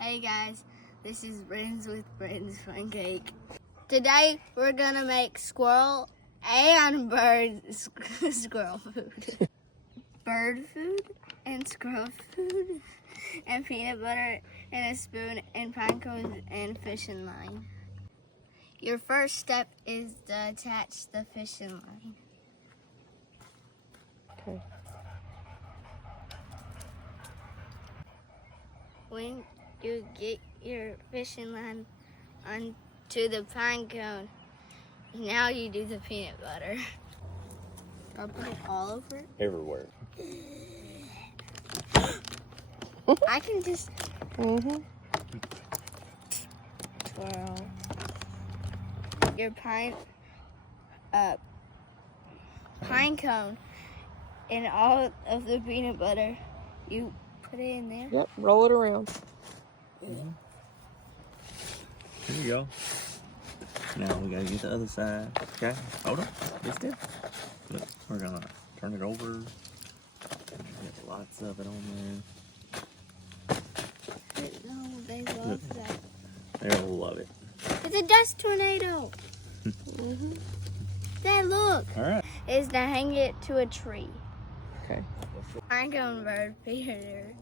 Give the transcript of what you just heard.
Hey guys, this is Brins with Brins Fun Cake. Today we're gonna make squirrel and bird squirrel food. Bird food and squirrel food and peanut butter and a spoon and pine cones and fishing line. Your first step is to attach the fishing line. Okay. When you get your fishing line onto the pine cone, now you do the peanut butter. I'll put it all over. Everywhere. I can just twirl your pine cone and all of the peanut butter. You put it in there. Yep, roll it around. Here you go. Now we gotta get the other side. Okay, hold on. Be still. Look, we're gonna turn it over. Get lots of it on No, they love that. there. They'll love it. It's a dust tornado. Dad, look. All right. Is to hang it to a tree. Okay. Pinecone bird feeder.